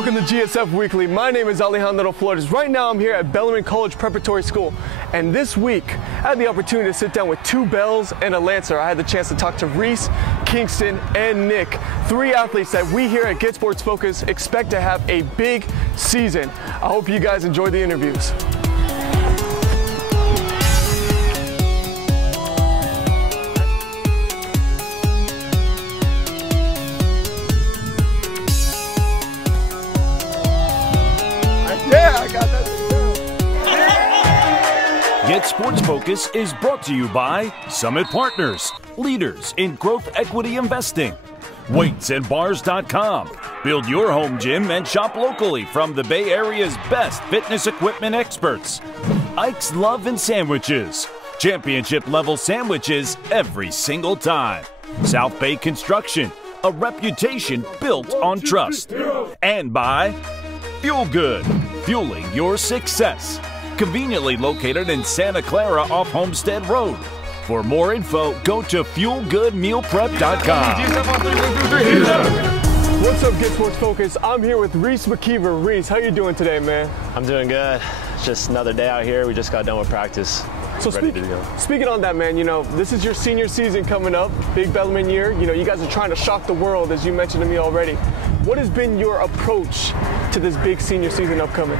Welcome to GSF Weekly. My name is Alejandro Flores. Right now I'm here at Bellarmine College Preparatory School, and this week I had the opportunity to sit down with two Bells and a Lancer. I had the chance to talk to Reece, Kingston, and Nick, three athletes that we here at GetSportsFocus expect to have a big season. I hope you guys enjoy the interviews. Yeah, I got that. GetSportsFocus is brought to you by Summit Partners, leaders in growth equity investing. Weightsandbars.com. Build your home gym and shop locally from the Bay Area's best fitness equipment experts. Ike's Love and Sandwiches. Championship level sandwiches every single time. South Bay Construction, a reputation built on trust. And by Fuel Good, fueling your success. Conveniently located in Santa Clara off Homestead Road. For more info, go to fuelgoodmealprep.com. What's up, GetSportsFocus? I'm here with Reece McKeever. Reece, how you doing today, man? I'm doing good. It's just another day out here. We just got done with practice. So speaking on that, man, you know, this is your senior season coming up, big Bellarmine year. You know, you guys are trying to shock the world, as you mentioned to me already. What has been your approach to this big senior season upcoming?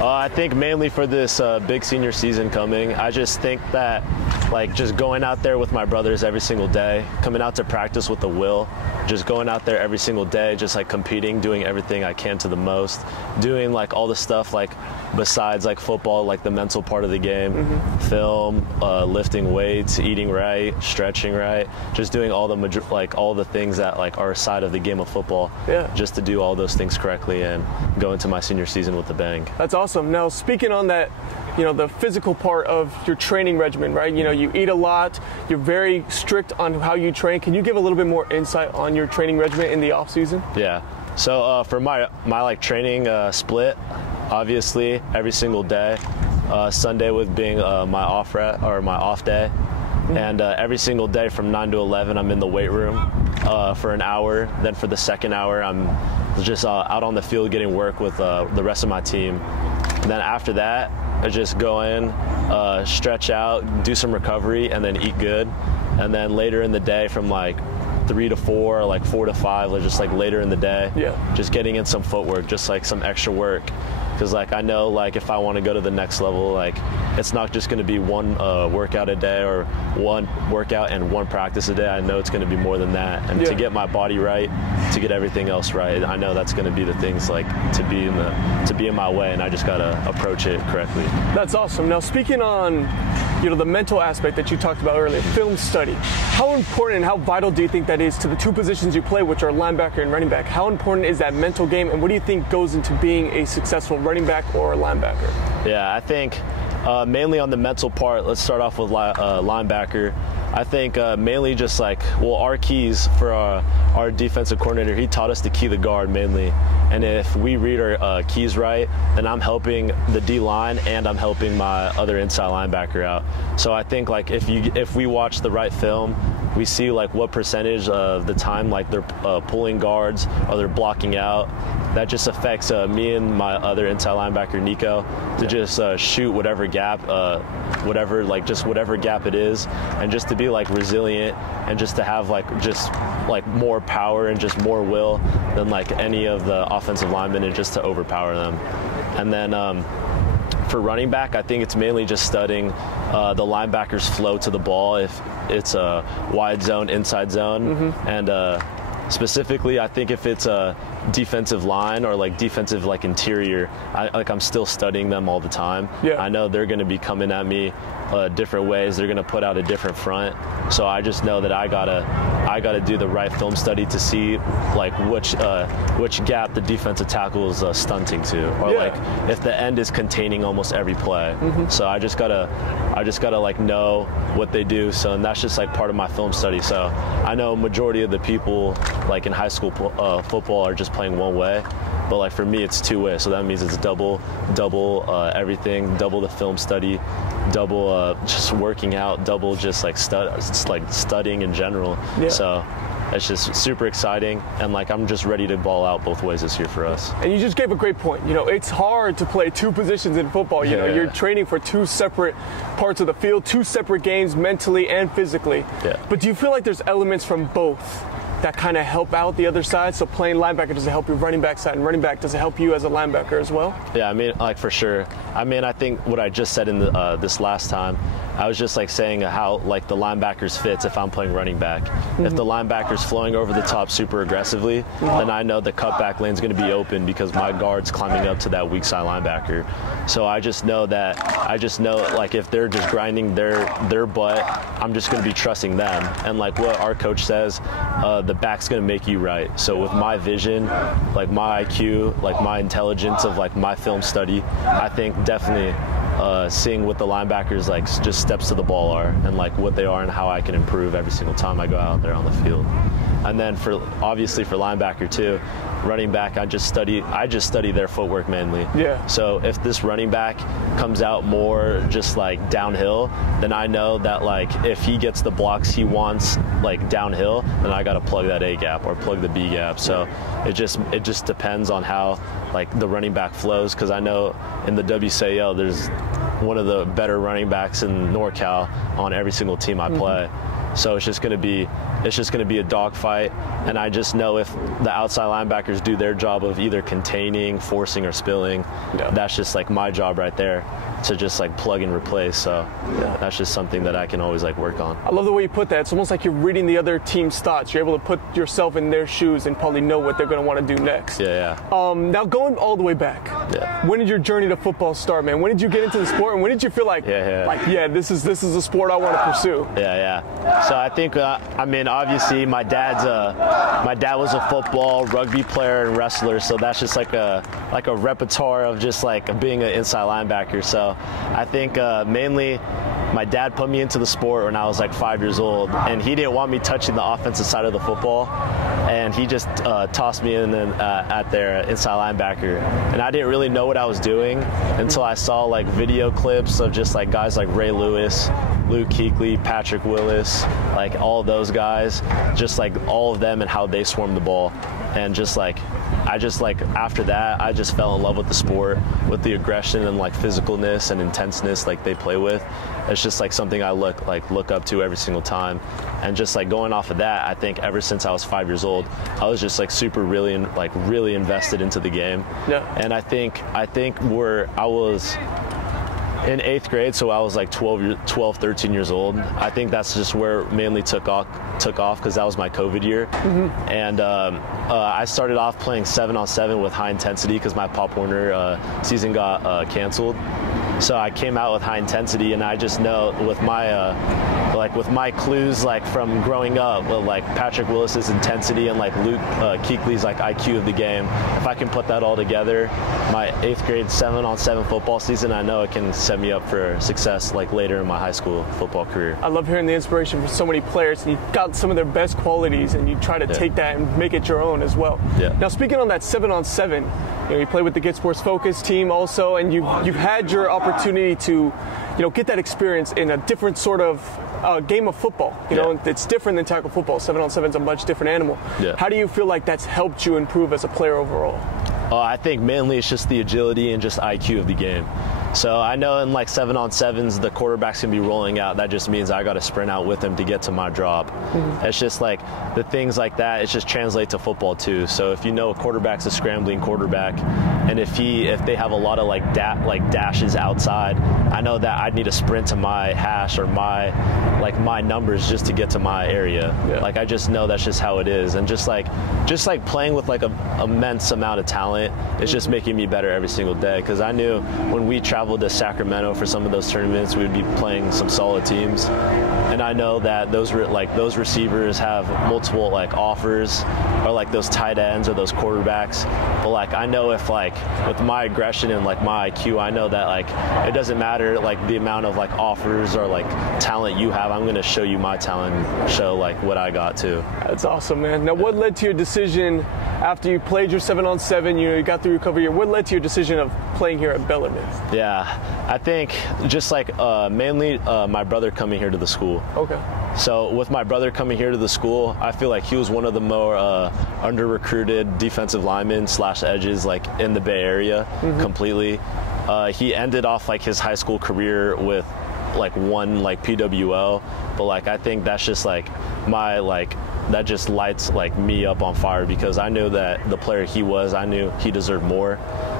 I think mainly for this big senior season coming, I just think that like just going out there with my brothers every single day, coming out to practice with a will, just going out there every single day, just like competing, doing everything I can to the most, doing like all the stuff like besides like football, like the mental part of the game, film, lifting weights, eating right, stretching right, just doing all the things that like are a side of the game of football, just to do all those things correctly and go into my senior season with a bang. That's awesome. Now, speaking on that, you know, the physical part of your training regimen, right? You know, you eat a lot, you're very strict on how you train. Can you give a little bit more insight on your training regimen in the off season? Yeah. So for my like training split, obviously every single day, Sunday with being my off day, and every single day from 9 to 11 I'm in the weight room for an hour. Then for the second hour I'm just out on the field getting work with the rest of my team. And then after that I just go in, stretch out, do some recovery, and then eat good. And then later in the day from like 3 to 4 or like 4 to 5, or just like later in the day, just getting in some footwork, just like some extra work. Because like I know like if I want to go to the next level, like it's not just going to be one workout a day or one workout and one practice a day. I know it's going to be more than that. And to get my body right, to get everything else right, I know that's going to be the things like to be in my way, and I just got to approach it correctly. That's awesome. Now, speaking on, you know, the mental aspect that you talked about earlier, film study, how important and how vital do you think that is to the two positions you play, which are linebacker and running back? How important is that mental game, and what do you think goes into being a successful running back or a linebacker? Yeah, I think mainly on the mental part, let's start off with linebacker. I think mainly just like, well, our keys for our defensive coordinator, he taught us to key the guard mainly. And if we read our keys right, then I'm helping the D-line and I'm helping my other inside linebacker out. So I think like if we watch the right film, we see like what percentage of the time like they're pulling guards or they're blocking out. That just affects me and my other inside linebacker, Nico, to just shoot whatever gap, whatever gap it is, and just to be like resilient and just to have like just like more power and just more will than like any of the offensive linemen, and just to overpower them. And then for running back, I think it's mainly just studying the linebacker's flow to the ball, if it's a wide zone, inside zone, and specifically, I think if it's a defensive line or like defensive like interior, I'm still studying them all the time. I know they're going to be coming at me different ways. They're going to put out a different front. So I just know that I gotta do the right film study to see like which gap the defensive tackle is stunting to, or like if the end is containing almost every play. So I just gotta like know what they do. So, and that's just like part of my film study. So I know majority of the people like in high school football are just playing one way, but like for me it's two way. So that means it's double everything, double the film study, double just working out, double just like studying in general. So it's just super exciting, and like I'm just ready to ball out both ways this year for us. And you just gave a great point. You know, it's hard to play two positions in football. You know, you're training for two separate parts of the field, two separate games mentally and physically. Yeah. But do you feel like there's elements from both that kind of help out the other side? So playing linebacker, does it help your running back side? And running back, does it help you as a linebacker as well? Yeah, I mean, like for sure. I mean, I think what I just said in this last time, I was just like saying how like the linebackers fits if I'm playing running back. If the linebacker's flowing over the top super aggressively, then I know the cutback lane's going to be open because my guard's climbing up to that weak side linebacker. So I just know like if they're just grinding their butt, I'm just going to be trusting them. And like what our coach says, the back's going to make you right. So with my vision, like my IQ, like my intelligence of like my film study, I think definitely seeing what the linebackers like just steps to the ball are and like what they are and how I can improve every single time I go out there on the field. And then obviously for linebacker too, running back, I just study their footwork mainly. Yeah. So if this running back comes out more just like downhill, then I know that like if he gets the blocks he wants like downhill, then I got to plug that A gap or plug the B gap. So it just depends on how like the running back flows, because I know in the WCL there's one of the better running backs in NorCal on every single team I play. So it's just going to be a dogfight, and I just know if the outside linebackers do their job of either containing, forcing, or spilling, that's just like my job right there to just like plug and replace. So that's just something that I can always like work on. I love the way you put that. It's almost like you're reading the other team's thoughts. You're able to put yourself in their shoes and probably know what they're going to want to do next. Now going all the way back, when did your journey to football start, man? When did you get into the sport, and when did you feel like, this is a sport I want to pursue? So I think, I mean, obviously my dad was a football, rugby player, and wrestler. So that's just like a repertoire of just like being an inside linebacker. So I think mainly my dad put me into the sport when I was like 5 years old, and he didn't want me touching the offensive side of the football, and he just tossed me in at their inside linebacker, and I didn't really know what I was doing until I saw like video clips of just like guys like Ray Lewis, Luke Kuechly, Patrick Willis, like all of those guys, just like all of them and how they swarm the ball. And after that, I just fell in love with the sport, with the aggression and like physicalness and intenseness like they play with. It's just like something I look up to every single time. And just like going off of that, I think ever since I was 5 years old, I was just like really invested into the game. And I think I was in 8th grade, so I was like 12, 13 years old. I think that's just where it mainly took off because that was my COVID year. And I started off playing 7-on-7 with high intensity because my Pop Warner season got canceled. So I came out with high intensity, and I just know with my clues like from growing up with like Patrick Willis's intensity and like Luke Kuechly's like IQ of the game, if I can put that all together, my 8th grade 7-on-7 football season, I know it can set me up for success like later in my high school football career. I love hearing the inspiration from so many players, and you got some of their best qualities, and you try to take that and make it your own as well. Now speaking on that 7-on-7, you play with the GetSportsFocus team also, and you've had your opportunity to get that experience in a different sort of game of football. You know, it's different than tackle football. 7-on-7 is a much different animal. How do you feel like that's helped you improve as a player overall? I think mainly it's just the agility and just IQ of the game. So I know in like 7-on-7s, the quarterback's gonna be rolling out. That just means I got to sprint out with him to get to my drop. It's just like the things like that. It just translates to football too. So if you know a quarterback's a scrambling quarterback, and if they have a lot of like dashes outside, I know that I'd need to sprint to my hash or my numbers just to get to my area. Like I just know that's just how it is. And just like playing with like a immense amount of talent, it's just making me better every single day. Because I knew when we traveled to Sacramento for some of those tournaments, we would be playing some solid teams, and I know that those receivers have multiple like offers, or like those tight ends or those quarterbacks. But like I know if like with my aggression and like my IQ, I know that like it doesn't matter like the amount of like offers or like talent you have. I'm gonna show you my talent, show like what I got too. That's awesome, man. Now, what led to your decision after you played your 7-on-7? You got through recovery year. What led to your decision of playing here at Bellarmine? I think just like mainly my brother coming here to the school. So with my brother coming here to the school, I feel like he was one of the more under-recruited defensive linemen / edges like in the Bay Area completely. He ended off like his high school career with like one like PWO, but like I think that's just like that just lights like me up on fire, because I knew that the player he was, I knew he deserved more.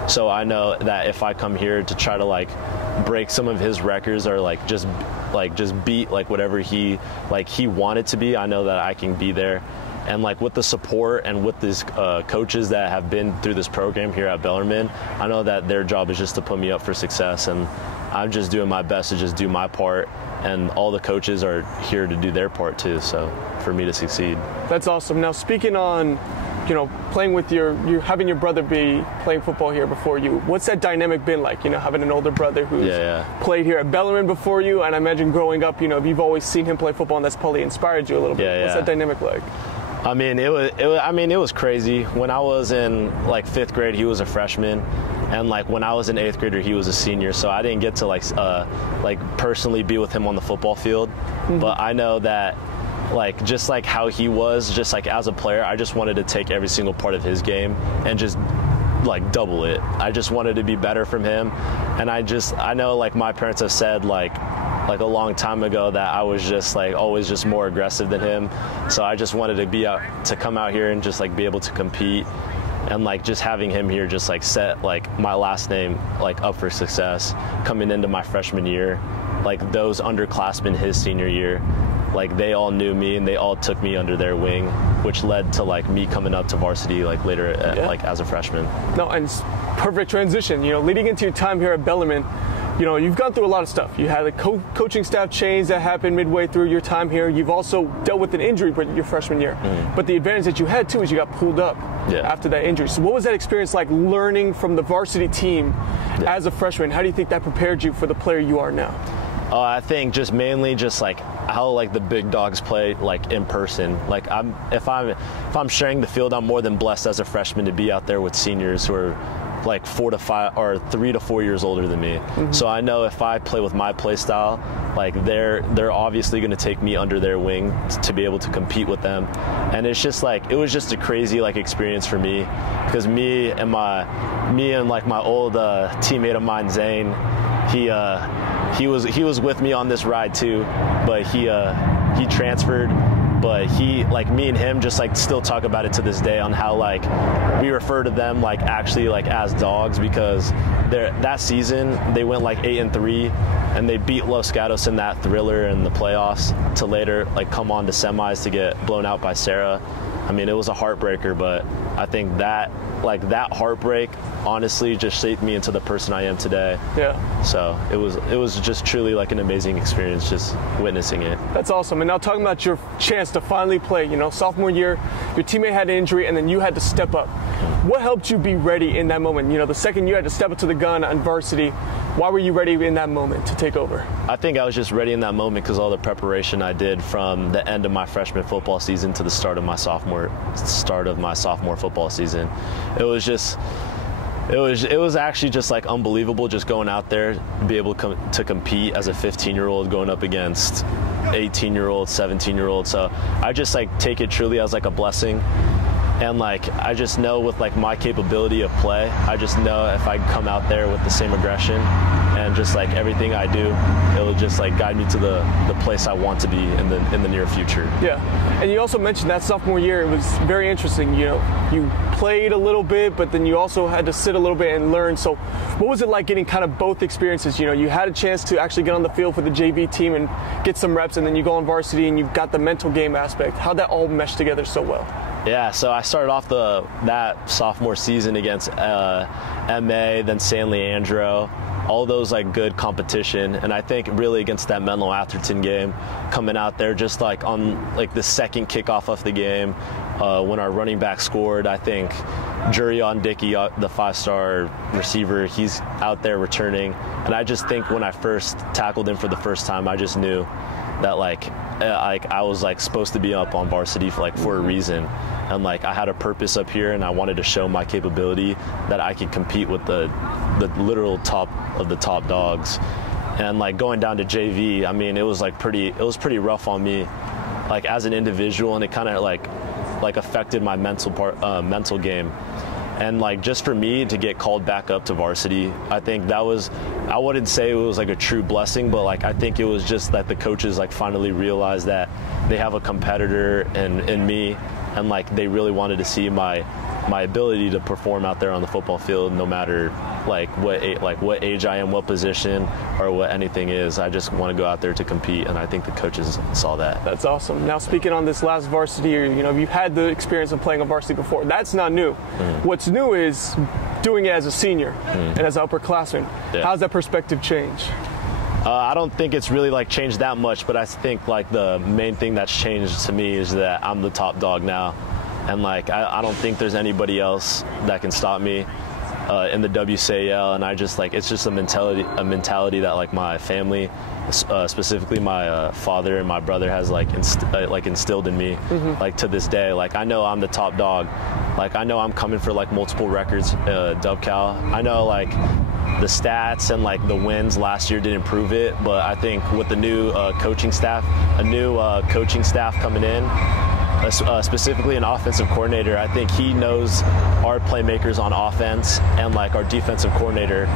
So I know that if I come here to try to like break some of his records, or like just beat like whatever he wanted to be, I know that I can be there. And like with the support and with these coaches that have been through this program here at Bellarmine, I know that their job is just to put me up for success, and I'm just doing my best to just do my part, and all the coaches are here to do their part too, so for me to succeed. That's awesome. Now, speaking on, you know, playing with having your brother be playing football here before you, what's that dynamic been like, you know, having an older brother who's played here at Bellarmine before you, and I imagine growing up, you know, you've always seen him play football, and that's probably inspired you a little bit. What's that dynamic like? I mean, it was crazy. When I was in like 5th grade, he was a freshman, and like when I was an 8th grader, he was a senior. So I didn't get to like personally be with him on the football field, but I know that like just like how he was, just like as a player, I just wanted to take every single part of his game and just like double it. I just wanted to be better from him, and I know like my parents have said like a long time ago that I was just like always just more aggressive than him. So I just wanted to come out here and just like be able to compete, and like just having him here just like set like my last name like up for success coming into my freshman year. Like those underclassmen his senior year, like they all knew me and they all took me under their wing, which led to like me coming up to varsity like later like as a freshman. No, and perfect transition, you know, leading into your time here at Bellarmine. You know, you've gone through a lot of stuff. You had a coaching staff change that happened midway through your time here. You've also dealt with an injury your freshman year. But the advantage that you had, too, is you got pulled up after that injury. So what was that experience like, learning from the varsity team as a freshman? How do you think that prepared you for the player you are now? I think just mainly just like how like the big dogs play like in person. Like if I'm sharing the field, I'm more than blessed as a freshman to be out there with seniors who are like 4 to 5 or 3 to 4 years older than me. So I know if I play with my play style, like they're obviously going to take me under their wing to be able to compete with them. And it's just like, it was just a crazy like experience for me, because me and like my old teammate of mine, Zane, he was with me on this ride too, but he transferred. But he, like me and him just like still talk about it to this day, on how like we refer to them like actually like as dogs, because that season they went like 8-3, and they beat Los Gatos in that thriller in the playoffs to later like come on to semis to get blown out by Sarah. I mean, it was a heartbreaker, but I think that heartbreak honestly just shaped me into the person I am today. Yeah. So it was just truly like an amazing experience just witnessing it. That's awesome. And now talking about your chance to finally play, you know, sophomore year, your teammate had an injury and then you had to step up. What helped you be ready in that moment? You know, the second you had to step up to the gun on varsity, why were you ready in that moment to take over? I think I was just ready in that moment because all the preparation I did from the end of my freshman football season to the start of my sophomore football season. It was actually just like unbelievable just going out there to be able to compete as a 15-year-old going up against 18-year-olds, 17-year-olds. So I just like take it truly as like a blessing. And like I just know with like my capability of play, I just know if I come out there with the same aggression and just like everything I do, it'll just like guide me to the place I want to be in the near future. Yeah, and you also mentioned that sophomore year, it was very interesting. You know, you played a little bit, but then you also had to sit a little bit and learn. So what was it like getting kind of both experiences? You know, you had a chance to actually get on the field for the JV team and get some reps, and then you go on varsity and you've got the mental game aspect. How'd that all mesh together so well? Yeah, so I started off that sophomore season against MA, then San Leandro, all those like good competition, and I think really against that Menlo Atherton game, coming out there just like on like the second kickoff of the game, when our running back scored, I think Jurion Dickey, the 5-star receiver, he's out there returning, and I just think when I first tackled him for the first time, I just knew that like I was like supposed to be up on varsity for a reason, and like I had a purpose up here, and I wanted to show my capability that I could compete with the literal top of the top dogs. and like going down to JV, I mean, it was pretty rough on me, like as an individual, and it kind of like affected my mental game. And like just for me to get called back up to varsity, I think that was, I wouldn't say it was like a true blessing, but like I think it was just that the coaches like finally realized that they have a competitor in me, and like they really wanted to see my ability to perform out there on the football field, no matter like what age I am, what position, or what anything is. I just want to go out there to compete, and I think the coaches saw that. That's awesome. Now, speaking on this last varsity year, you know, you've had the experience of playing a varsity before. That's not new. What's new is doing it as a senior and as an upperclassman. Yeah. How's that perspective change? I don't think it's really like changed that much, but I think like the main thing that's changed to me is that I'm the top dog now, and like I don't think there's anybody else that can stop me in the WCAL, and I just like, it's just a mentality that like my family, specifically my father and my brother, has like instilled in me, like to this day. Like I know I'm the top dog. Like I know I'm coming for like multiple records, DubCal. I know like the stats and like the wins last year didn't prove it, but I think with the new coaching staff coming in, specifically an offensive coordinator, I think he knows our playmakers on offense, and like our defensive coordinator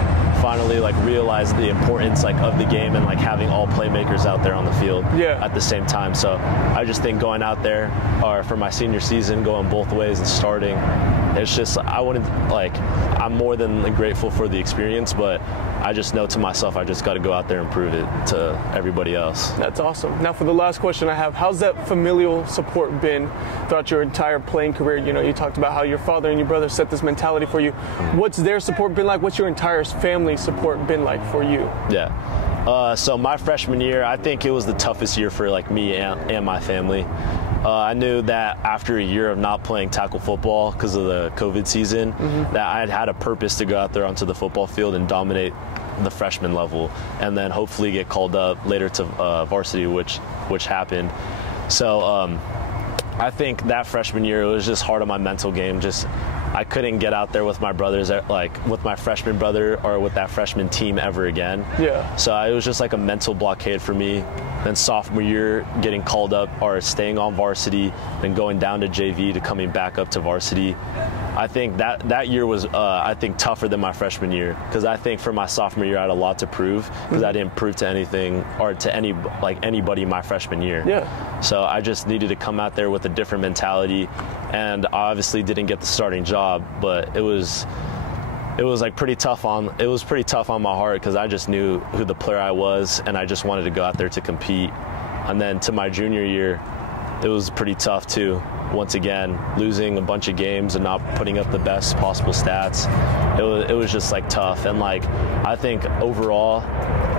finally like realized the importance like of the game and like having all playmakers out there on the field at the same time. So I just think going out there, or for my senior season, going both ways and starting, it's just, I'm more than grateful for the experience, but I just know to myself I just got to go out there and prove it to everybody else. That's awesome. Now for the last question I have, how's that familial support been throughout your entire playing career? You know, you talked about how your father and your brother set this mentality for you. What's their support been like? What's your entire family support been like for you? Yeah. So my freshman year, I think it was the toughest year for like me and my family. I knew that after a year of not playing tackle football because of the COVID season, that I had a purpose to go out there onto the football field and dominate the freshman level, and then hopefully get called up later to varsity, which happened. So I think that freshman year, it was just hard on my mental game. Just I couldn't get out there with my brothers, like with my freshman brother or with that freshman team ever again. Yeah. So it was just like a mental blockade for me. Then sophomore year, getting called up or staying on varsity, then going down to JV to coming back up to varsity. I think that year was, I think, tougher than my freshman year, because I think for my sophomore year I had a lot to prove, because I didn't prove to anything or to anybody my freshman year. Yeah. So I just needed to come out there with a different mentality, and I obviously didn't get the starting job, but it was like pretty tough on my heart, because I just knew who the player I was, and I just wanted to go out there to compete. And then to my junior year, it was pretty tough too. Once again, losing a bunch of games and not putting up the best possible stats, it was just like tough. And like I think overall,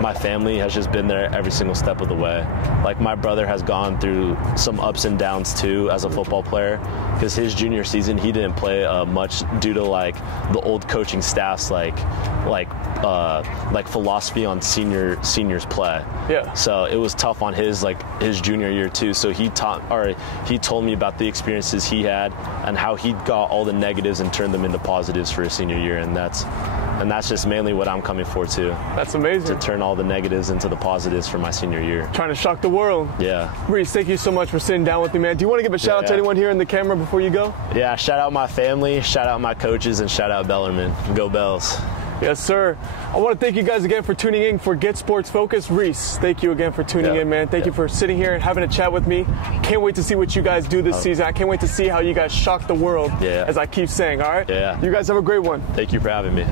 my family has just been there every single step of the way. Like my brother has gone through some ups and downs too as a football player, because his junior season he didn't play much due to like the old coaching staff's like philosophy on seniors play. Yeah. So it was tough on his junior year too. So he told me about the experiences he had and how he got all the negatives and turned them into positives for his senior year, and that's just mainly what I'm coming for too. That's amazing. To turn all the negatives into the positives for my senior year. Trying to shock the world. Yeah. Reece, thank you so much for sitting down with me, man. Do you want to give a shout out to anyone here in the camera before you go? Yeah, shout out my family, shout out my coaches, and shout out Bellarmine. Go Bells. Yes, sir. I want to thank you guys again for tuning in for Get Sports Focus. Reece, thank you again for tuning in, man. Thank you for sitting here and having a chat with me. Can't wait to see what you guys do this season. I can't wait to see how you guys shock the world, as I keep saying, all right? Yeah. You guys have a great one. Thank you for having me.